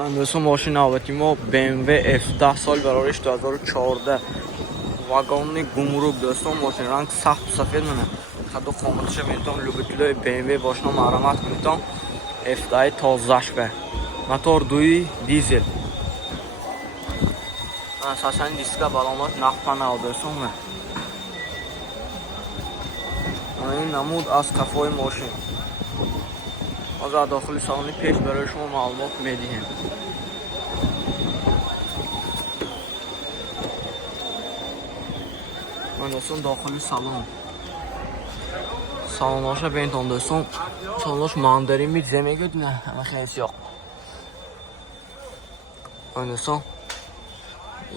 من دوستان ماشین نوبتی ما BMW F10 سال برایش 2014 واگن گمرک دوستان ماشین رنگ سخت سفید منه خدا قامتش میتون لوبیتلوی BMW باشنا مرمت کنیتون F10 تازهش به موتور دوی دیزل اساسا دیسکا بالانات نقطه نو دوستان این نمود از کفای ماشین از داخل سالن پیش برای شما معلومات میدیم. من دوستان داخل salonlaşa benton دوستان salonlaş mandarin bir zemek ödüne ama xeyis yok. من دوستان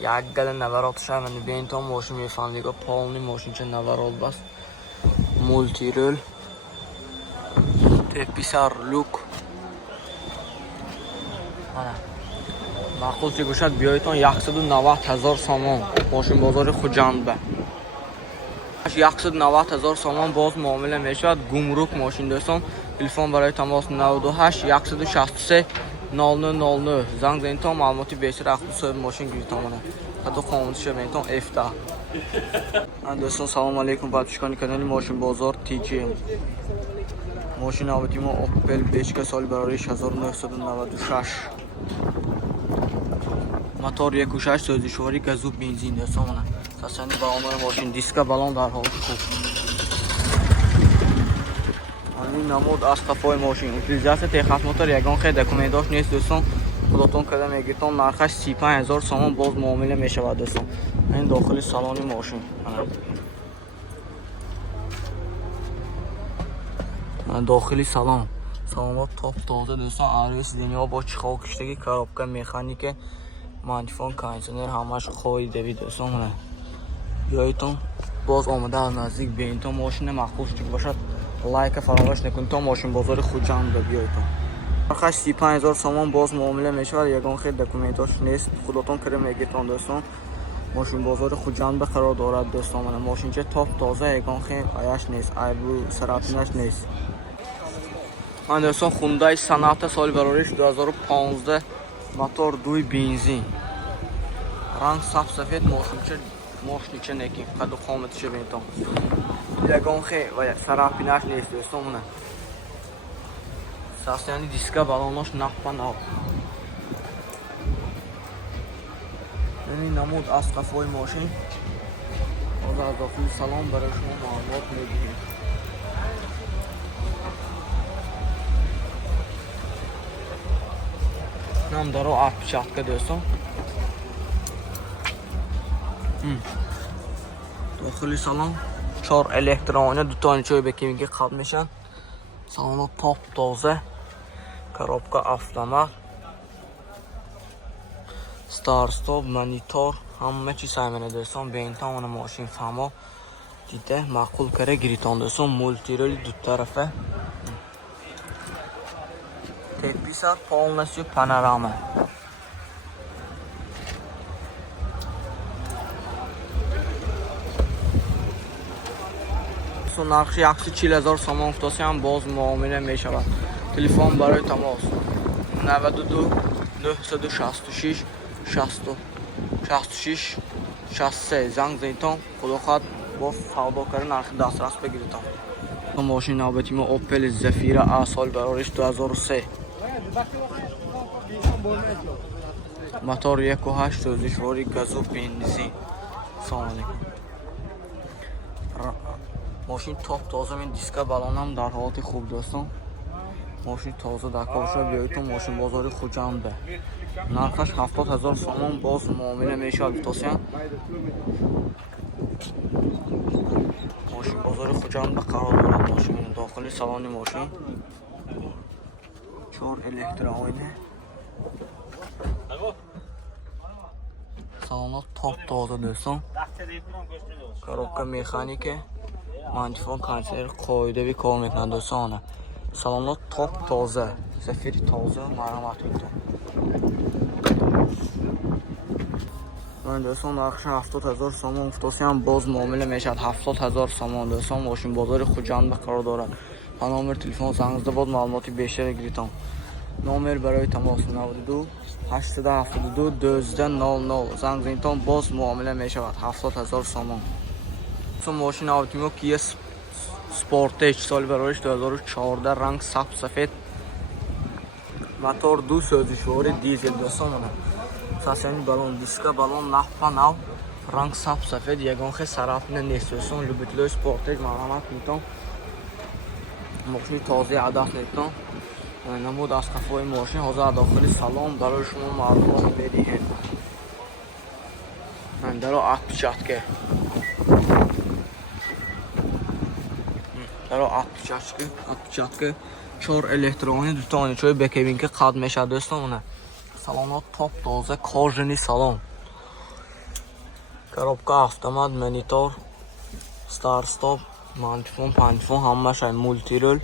یک گل نورات شمنی benton ماشین میفهمیگه پالنی ماشین چه نورات بس مولتی رول تپیسر لوک معقول چه گوشت بیایتان 190,000 سامان ماشین بازار خوجند 190,000 سامان باز معامله میشود. گمرک ماشین دوستان تلفن برای تماس 98 163 0000 زنگ زنید تا معلوماتی بیشتر اختصاص ماشین گیرید آمده حتی قامتش بینتون F10. من دوستان سلام علیکم بچگان کانال ماشین بازار TG ماشین نوبتی ما اوپل بیشکه سال برایش 1996 موتور 1.6 سوزشواری گازو بنزین دوستان اساساً بالون ماشین دیسکا بالون در حال خوب این نمود از کفای ماشین utilizatsiya texnik motor یگان خیلی دکومنتاش نیست دوستان خودتون کده میگیرتون نرخش 35,000 سامان باز معامله میشود دوستان. این داخل سالن ماشین داخلی سالن تاپ تازه دوستان آرس دنیا با چخاو کشتگی کارابکا مکانیک مانیفون کانسنر همش خوی دوید دوستان بیایتون باز آمده از نزدیک بین تا ماشین مخصوص باشد لایک فراموش نکنید تا ماشین بازار خوجند بیایتون نرخش 35,000 سامان باز معامله میشود یگان خیلی دکومنتاش نیست خودتون کره میگیرتون دوستان ماشین بازار خوجند قرار دارد دوستان ماشین چه تاپ تازه یگان خیلی آیش نیست ایبرو سرعتش نیست. من دوستان خوندای صنعت سال برایش 2015 موتور دوی بنزین رنگ صاف سفید ماشین چه نکی قد و قامتش بینتون یگان خیلی و سرعتش نیست دوستان منه ساسیانی دیسکا بالاناش نقطه نو این نمود از کفای ماشین از داخل سلام برای شما معلومات میدیم. نام دارو 87 دوستان داخلی سالن 4 الکترونی دو تا چوی بکیمیگی قبل میشن سالن تاپ تازه коробка автомат стар стоп монитор همه چی سایمنه دوستان بین تمام ماشین فهمو دیده معقول کره گریتان دوستان مولتی رول دو طرفه تپیسر полностью پانوراما نرخش 140,000 سامان افتاسی هم باز معامله میشود. تلفن برای تماس 92 966 66 63 زنگ زنیتون خدا خواهد با سودا کردن نرخ دسترس بگیریتون. ماشین نوبتی ما اوپل زفیره ا سال برایش 2003 موتور 1.8 سوزشواری گازو بنزین. سلام علیکم ماشین تاپ تازه من دیسکا بالون هم در حالت خوب دوستان ماشین تازه دکارشا بیایتون ماشین بازاری خوجند به نرخش 70,000 سامان باز معامله میشود توصیان ماشین بازاری خوجند به قرار دارد ماشین داخلی سالن ماشین 4 الکترونی سالن تاپ تازه دوستان коробка مکانیک مانیفون کانسنر قایده بی کار میکنند دوستان سالن تاپ تازه زفیر تازه مرمت میتون. من دوستان نرخش 70,000 سامان افتاسی هم باز معامله میشد 70,000 سامان دوستان ماشین بازار خوجند به قرار دارد. نمبر تلفن زنگ زده باز معلوماتی بیشتر گیریتم номер барои тамос 92 872 1200 занг зинтон боз муомила мешавад 70000 сомон. Мошин Optima Kia Sportage соли бароиш 2014 ранг сабз сафед мотор 2 сӯзишвори дизел дӯстон сасяни балон диска балон нав па нав ранг сабз сафед ягон хе сарафна нест дӯстон любителои Sportage марҳамат метон мошини тозаи адафт метон намуд аз қафои мошин ҳозир дохили салон барои шумо маълумот медиҳем даро отпечатки отпечатки 4 электрони дутоничои бекабинка қад мешавад дӯстон салонот топ тоза кожаний салон коробка автомат монитор старт стоп мантифон пантифон ҳамаша мультирул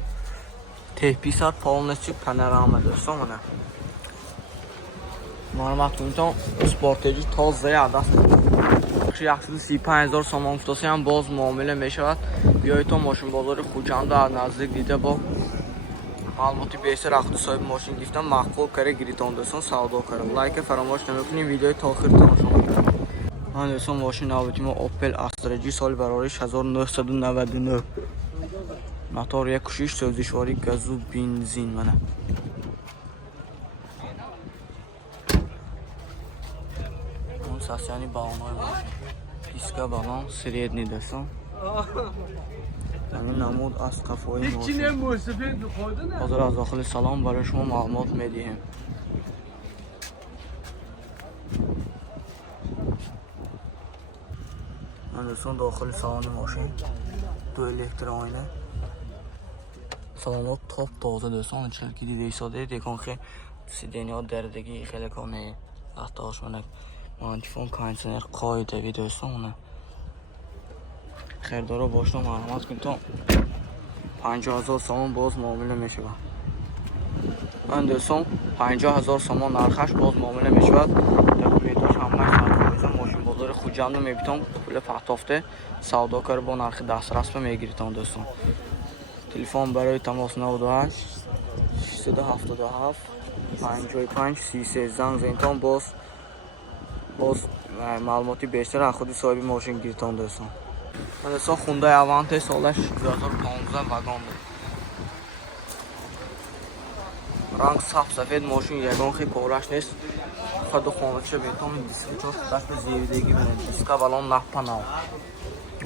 теписар полностью панорама дӯстон маълумот кунитон Sportage тозаи адаст 135000 сомон футоси ҳам боз муомила мешавад биёитон мошинбозори хуҷанду аз наздик дида бо маълумоти бештар аз худи соҳиби мошин гирифтан мақбул карда гиритон дӯстон савдо кард лайка фаромӯш намекунем видеои то охир тамошо мекунем ман дӯстон мошини Optima Opel Astra G соли барориш 1999 мотор 1.6 сӯзишвори газу бензин мана сасяни балонои мошин диска балон средний дӯстон ҳамин намуд аз қафои мошин ҳозир аз дохили салон барои шумо маълумот медиҳем дӯстон дохили салони мошин ду электроойна салонот топ тоза дӯстон челкиди весодед яконхе сидениҳо дардагии хеле коне ахтоошманак мантифон кондитсионер қоидави дӯстон хердоро бошно маълумот кунтон 50000 сомон боз муомила мешавад ман дӯстон 50000 сомон нархаш боз муомила мешавад документош ҳамааш сарфариза мошинбозори хуҷанду мебитон пула партофте савдо кар бо нархи дастрасба мегиритон дӯстон телефон барои тамос 98 677 55 33 занг зинтон боз маълумоти бештар аз худи соҳиби мошин гиритон дӯстон дӯстон Hyundai Avante солаш 2015 вагон ранг сабз сафед мошин ягон хе кораш нест ходу хонача бетон диска чор даш ба зеридагӣ бинед диска балон нав па нав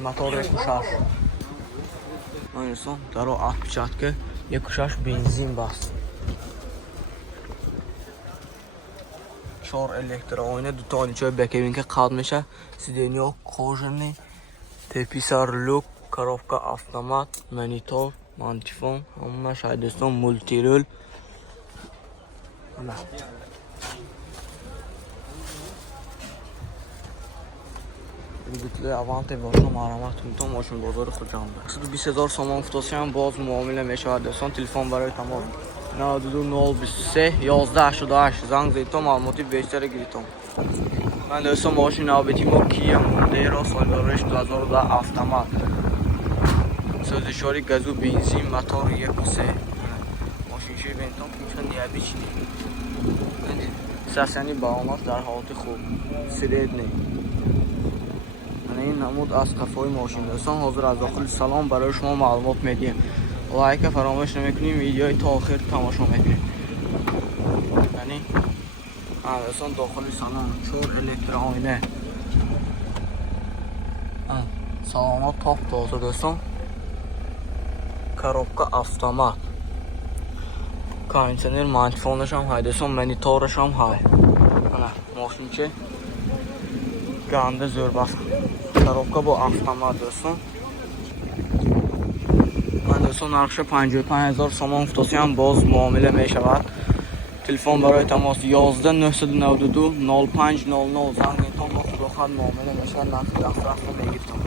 мотор 1.6 ман дӯстон даро отпечатки 1.6 бензин бас 4 электроойна дутоничои бекабинка қад меша сидениҳо кожаний теписар люк коробка автомат монитор мантифон ҳама шай дӯстон мультирул любителои Avante бошо марҳамат кунтон мошинбозори хуҷанда 120000 сомон футоси ҳам боз муомила мешавад дӯстон телефон барои тамос 92023 1188 занг зинтон маълумоти бештари гиритон ман дӯстон мошини Optima Kia Mondeo соли барориш 2002 автомат сӯзишвори газу бензин мотор 1.3 мошиншои бентон кимчон необичный сасяни балонаш дар ҳолати хуб средний ин намуд аз қафои мошин дӯстон ҳозир аз дохили салон барои шумо маълумот медиҳем лайка фаромӯш намекунем видеои то охир тамошо мекунем дӯстон дохили салон 4 электроойна салонот топ тоза дӯстон коробка автомат кондитсионер мантифонашам ҳай дӯстон мониторашам ҳай мошинче ганда зӯрбаст коробка бо автомат дӯстон ман дӯстон нархша 55000 сомон футоси ҳам боз муомила мешавад телефон барои тамос 11992 0500 занг метон бо худохат муомила мешавад нархи дастрас мегиртон